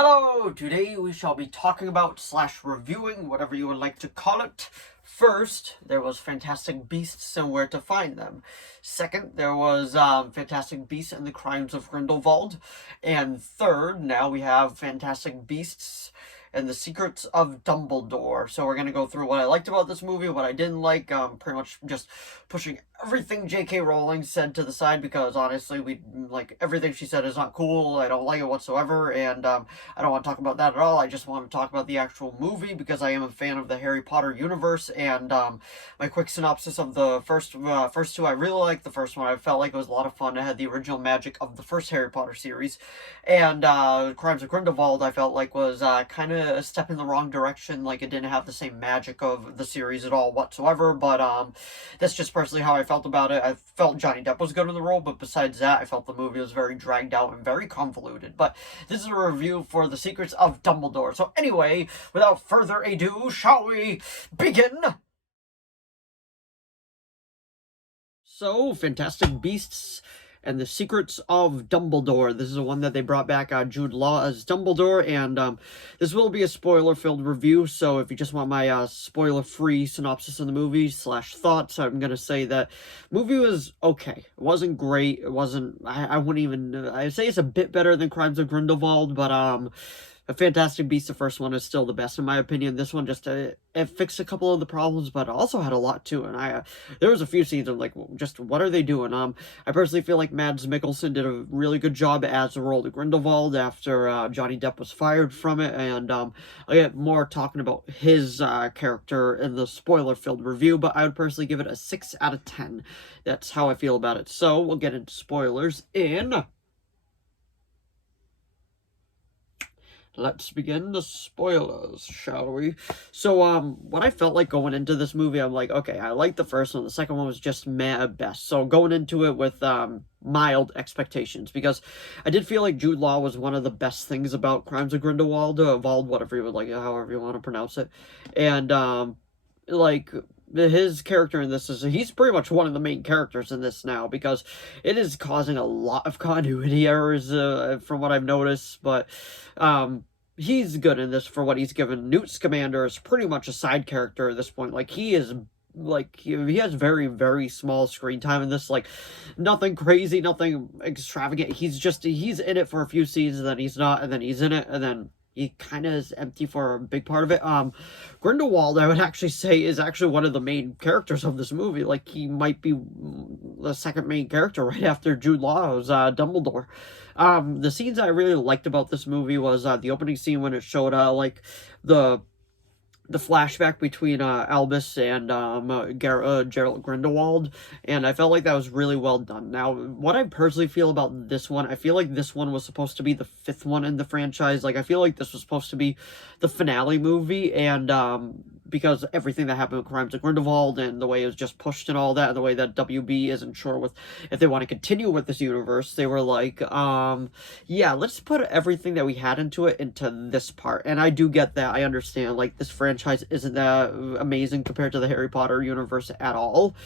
Hello! Today we shall be talking about / reviewing, whatever you would like to call it. First, there was Fantastic Beasts and Where to Find Them. Second, there was Fantastic Beasts and the Crimes of Grindelwald. And third, now we have Fantastic Beasts and the Secrets of Dumbledore. So we're going to go through what I liked about this movie, what I didn't like, pretty much just pushing everything J.K. Rowling said to the side, because honestly, everything she said is not cool. I don't like it whatsoever, and I don't want to talk about that at all. I just want to talk about the actual movie, because I am a fan of the Harry Potter universe, and my quick synopsis of the first two I really liked. The first one I felt like it was a lot of fun. It had the original magic of the first Harry Potter series, and Crimes of Grindelwald I felt like was kind of a step in the wrong direction. Like, it didn't have the same magic of the series at all whatsoever, but that's just personally how I felt about it. I felt Johnny Depp was good in the role, but besides that, I felt the movie was very dragged out and very convoluted. But this is a review for The Secrets of Dumbledore. So anyway, without further ado, shall we begin? So, Fantastic Beasts and the Secrets of Dumbledore. This is the one that they brought back Jude Law as Dumbledore, and this will be a spoiler-filled review, so if you just want my spoiler-free synopsis of the movie / thoughts, I'm gonna say that movie was okay. It wasn't great. It wasn't, I wouldn't even, I'd say it's a bit better than Crimes of Grindelwald, but a Fantastic Beasts, the first one, is still the best in my opinion. This one just it fixed a couple of the problems, but also had a lot too. And there was a few scenes of like, just what are they doing? I personally feel like Mads Mikkelsen did a really good job as the role of Grindelwald after Johnny Depp was fired from it. And I get more talking about his character in the spoiler-filled review, but I would personally give it a 6 out of 10. That's how I feel about it. So we'll get into spoilers in. Let's begin the spoilers, shall we? So, what I felt like going into this movie, I'm like, okay, I liked the first one. The second one was just meh at best. So, going into it with, mild expectations, because I did feel like Jude Law was one of the best things about Crimes of Grindelwald, whatever you would like, however you want to pronounce it. And, like, his character in this he's pretty much one of the main characters in this now, because it is causing a lot of continuity errors from what I've noticed, but he's good in this for what he's given. Newt Scamander is pretty much a side character at this point. Like, he is, like, he has very, very small screen time in this. Like, nothing crazy, nothing extravagant. He's in it for a few scenes, and then he's not, and then he's in it, and then he kind of is empty for a big part of it. Grindelwald, I would actually say, is actually one of the main characters of this movie. Like, he might be the second main character right after Jude Law's Dumbledore. The scenes I really liked about this movie was the opening scene when it showed like the flashback between Albus and Geralt Grindelwald, and I felt like that was really well done. Now, what I personally feel about this one, I feel like this one was supposed to be the 5th one in the franchise. Like, I feel like this was supposed to be the finale movie, and because everything that happened with Crimes of Grindelwald and the way it was just pushed and all that, and the way that WB isn't sure with if they want to continue with this universe, they were like, yeah, let's put everything that we had into it into this part. And I do get that. I understand, like, this franchise isn't that amazing compared to the Harry Potter universe at all,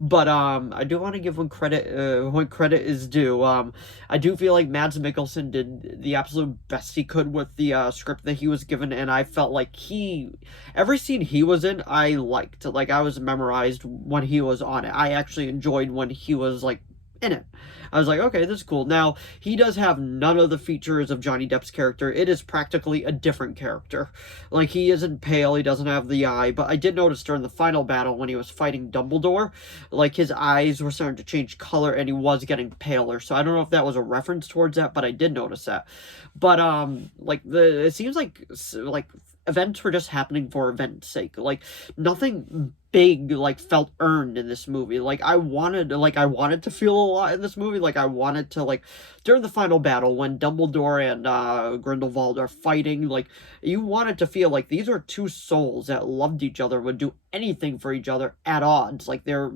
but I do want to give when credit is due. I do feel like Mads Mikkelsen did the absolute best he could with the script that he was given, and I felt like every scene he was in, I liked. Like, I was memorized when he was on it. I actually enjoyed when he was, like, in it. I was like, okay, this is cool. Now, he does have none of the features of Johnny Depp's character. It is practically a different character. Like, he isn't pale, he doesn't have the eye, but I did notice during the final battle when he was fighting Dumbledore, like, his eyes were starting to change color and he was getting paler. So I don't know if that was a reference towards that, but I did notice that. But, it seems like events were just happening for event's sake. Like, nothing big, like, felt earned in this movie. Like, I wanted to feel a lot in this movie. Like, I wanted to, like, during the final battle, when Dumbledore and Grindelwald are fighting, like, you wanted to feel like these are two souls that loved each other, would do anything for each other at odds. Like, they're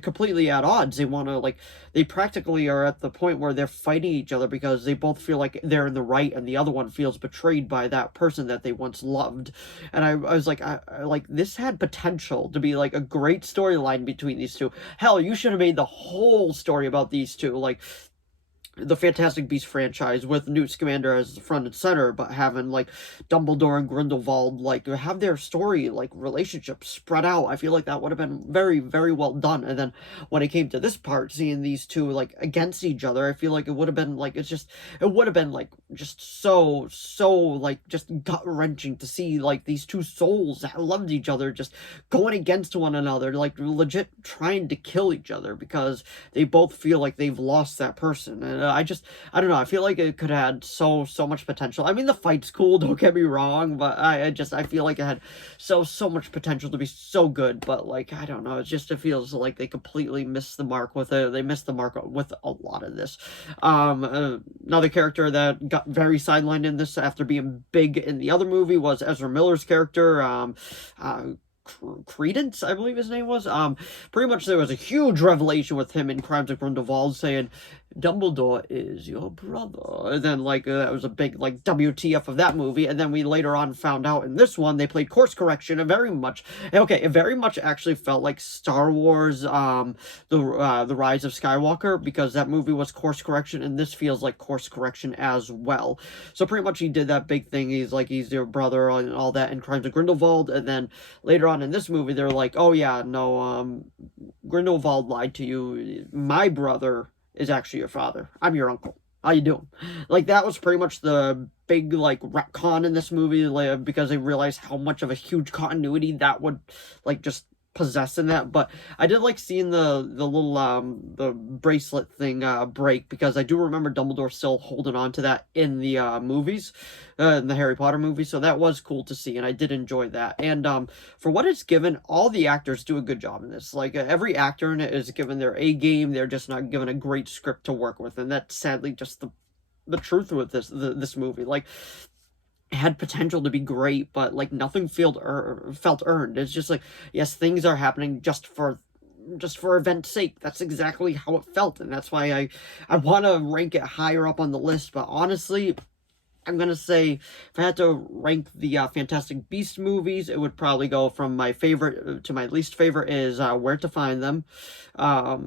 completely at odds. They want to, like, they practically are at the point where they're fighting each other because they both feel like they're in the right, and the other one feels betrayed by that person that they once loved. And I was like, like, this had potential to be, like, a great storyline between these two. Hell, you should have made the whole story about these two. Like, the Fantastic Beasts franchise with Newt Scamander as the front and center, but having like Dumbledore and Grindelwald like have their story like relationship spread out. I feel like that would have been very, very well done. And then when it came to this part, seeing these two like against each other, I feel like it would have been like it would have been like just so like just gut wrenching to see like these two souls that loved each other just going against one another, like legit trying to kill each other because they both feel like they've lost that person. And I don't know, I feel like it could have had so much potential. I mean, the fight's cool, don't get me wrong, but I feel like it had so much potential to be so good, but like, I don't know, it feels like they completely missed the mark with it. They missed the mark with a lot of this. Another character that got very sidelined in this after being big in the other movie was Ezra Miller's character, Credence, I believe his name was. Pretty much there was a huge revelation with him in Crimes of Grindelwald saying, Dumbledore is your brother. And then, like, that was a big, like, WTF of that movie. And then we later on found out in this one, they played course correction. And it very much actually felt like Star Wars, the Rise of Skywalker, because that movie was course correction, and this feels like course correction as well. So pretty much he did that big thing. He's your brother and all that in Crimes of Grindelwald. And then later on in this movie, they're like, oh yeah, no, Grindelwald lied to you. My brother is actually your father. I'm your uncle. How you doing? Like, that was pretty much the big, like, retcon in this movie, like, because they realized how much of a huge continuity that would, like, just possess in that. But I did like seeing the little the bracelet thing break, because I do remember Dumbledore still holding on to that in the movies, in the Harry Potter movies, so that was cool to see, and I did enjoy that. And for what it's given, all the actors do a good job in this. Like, every actor in it is given their A game. They're just not given a great script to work with, and that's sadly just the truth with this movie. Like, had potential to be great, but like nothing felt earned. It's just like, yes, things are happening just for event's sake. That's exactly how it felt, and that's why I want to rank it higher up on the list. But honestly, I'm gonna say, if I had to rank the Fantastic Beasts movies, it would probably go from my favorite to my least favorite is Where to Find Them,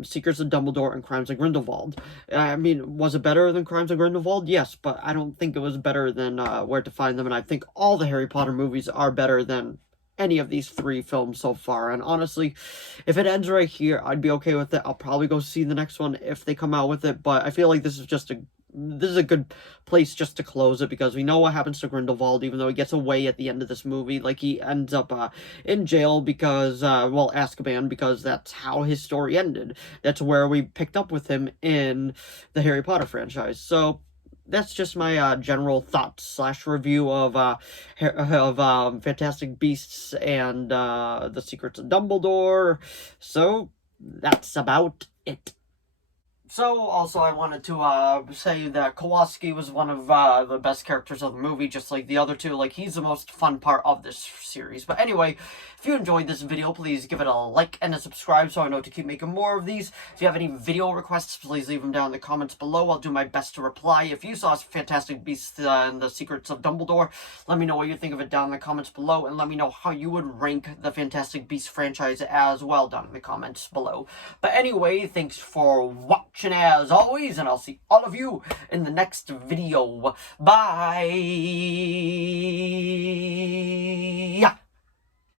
Secrets of Dumbledore, and Crimes of Grindelwald. I mean, was it better than Crimes of Grindelwald? Yes, but I don't think it was better than Where to Find Them, and I think all the Harry Potter movies are better than any of these 3 films so far. And honestly, if it ends right here, I'd be okay with it. I'll probably go see the next one if they come out with it, but I feel like this is a good place just to close it, because we know what happens to Grindelwald, even though he gets away at the end of this movie. Like, he ends up in jail because, well, Azkaban, because that's how his story ended. That's where we picked up with him in the Harry Potter franchise. So that's just my general thoughts / review of Fantastic Beasts and the Secrets of Dumbledore. So that's about it. So, also, I wanted to say that Kowalski was one of the best characters of the movie, just like the other two. Like, he's the most fun part of this series. But anyway, if you enjoyed this video, please give it a like and a subscribe so I know to keep making more of these. If you have any video requests, please leave them down in the comments below. I'll do my best to reply. If you saw Fantastic Beasts and the Secrets of Dumbledore, let me know what you think of it down in the comments below, and let me know how you would rank the Fantastic Beasts franchise as well down in the comments below. But anyway, thanks for watching as always, and I'll see all of you in the next video. Bye!